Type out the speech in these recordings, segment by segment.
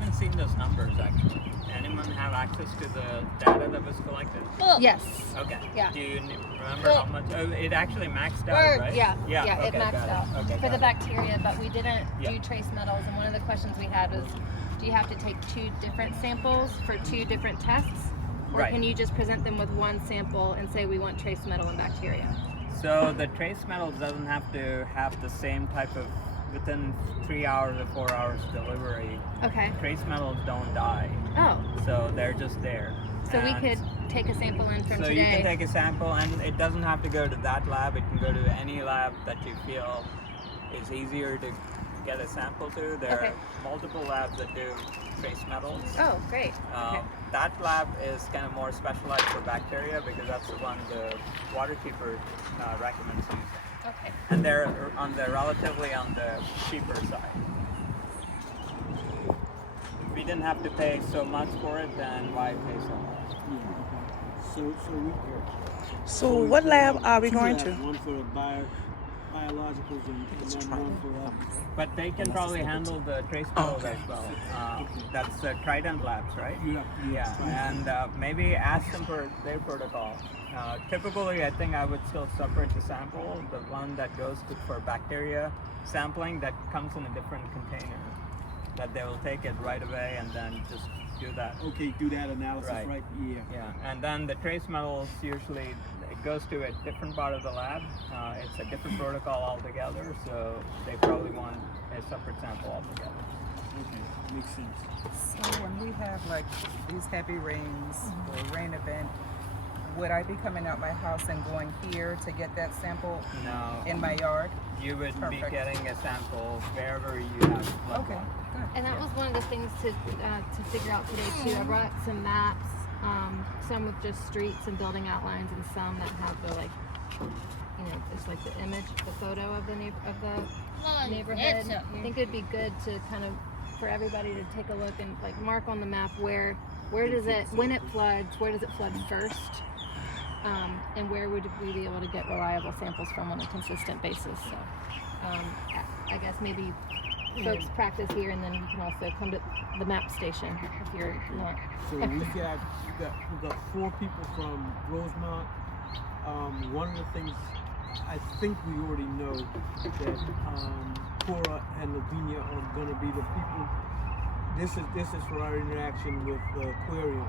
haven't seen those numbers actually. Anyone have access to the data that was collected? Yes. Okay. Yeah. Do you remember how much? Oh, it actually maxed out, right? Yeah. Yeah. Yeah. Okay, It maxed out Okay, for got the it. bacteria, but we didn't Yeah. do trace metals. And one of the questions we had was, do you have to take 2 different samples for 2 different tests, or Right. can you just present them with one sample and say we want trace metal and bacteria? So the trace metals doesn't have to have the same type of within 3 hours or 4 hours delivery. Okay. Trace metals don't die, Oh, so they're just there. so we And could take a sample in from so today. you can take a sample, and it doesn't have to go to that lab. It can go to any lab that you feel is easier to get a sample to. There Okay. are multiple labs that do trace metals. Oh, great. Okay. That lab is kind of more specialized for bacteria because that's the one the waterkeeper recommends using. Okay. And they're relatively on the cheaper side. If we didn't have to pay so much for it, then why pay so much? So what lab are we going to? One for biologicals and one for But they can probably handle the trace metals as well. That's the Trident Labs, right? Yeah. And maybe ask them for their protocol. Typically, I think I would still separate the sample, the one that goes for bacteria sampling that comes in a different container. That they will take it right away and then just do that. Okay, do that analysis, right? Yeah. Yeah, and then the trace metals usually it goes to a different part of the lab. It's a different protocol altogether, so they probably want a separate sample altogether. Okay, makes sense. So when we have like these heavy rains or rain event, would I be coming out my house and going here to get that sample No, in my yard? you would be Perfect. getting a sample wherever you have flood Okay, water. good. And that was one of the things to figure out today too. I brought some maps, some with just streets and building outlines, and some that have the it's like the image, the photo of the neighborhood. I think it'd be good to kind of for everybody to take a look and like mark on the map where does it when it floods, where does it flood first, and where would we be able to get reliable samples from on a consistent basis. So I guess maybe folks practice here, and then you can also come to the map station if you're not. So we got 4 people from Rosemont. One of the things I think we already know that Cora and Lavinia are going to be the people. This is for our interaction with the aquarium.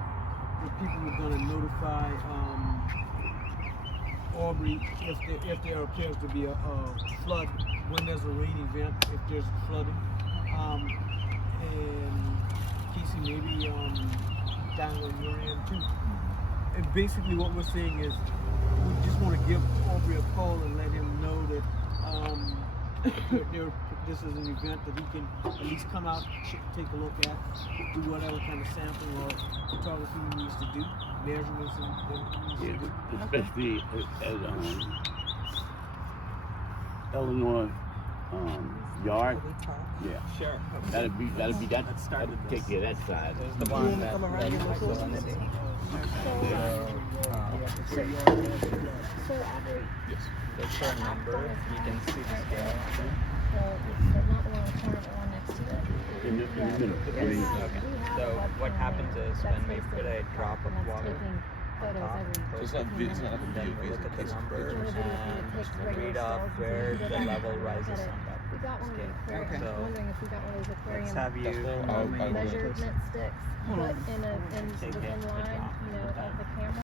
The people who are going to notify Aubrey if there appears to be a flood, when there's a rain event, if there's flooding, and Casey maybe down on your end too. And basically what we're saying is we just want to give Aubrey a call and let him know that this is an event that he can at least come out, take a look at, do whatever kind of sampling or photography he needs to do, measurements and he needs to do. Especially at Illinois yard. Yeah, Sure. that'd be that. Let's start with Take care of that side. There's the one that led to salinity. Yes. Look for a number. You can see the scale. Not the one in the corner, the one next to it. In the middle. Okay. So what happens is when we put a drop of water on top, It's not big, it's not like a then big we look at the piece of number paper. and read off where the level rises on that We got one of the scale. aquariums. So I'm wondering if we got one of those aquarium let's have you I'll measurement sticks, but in the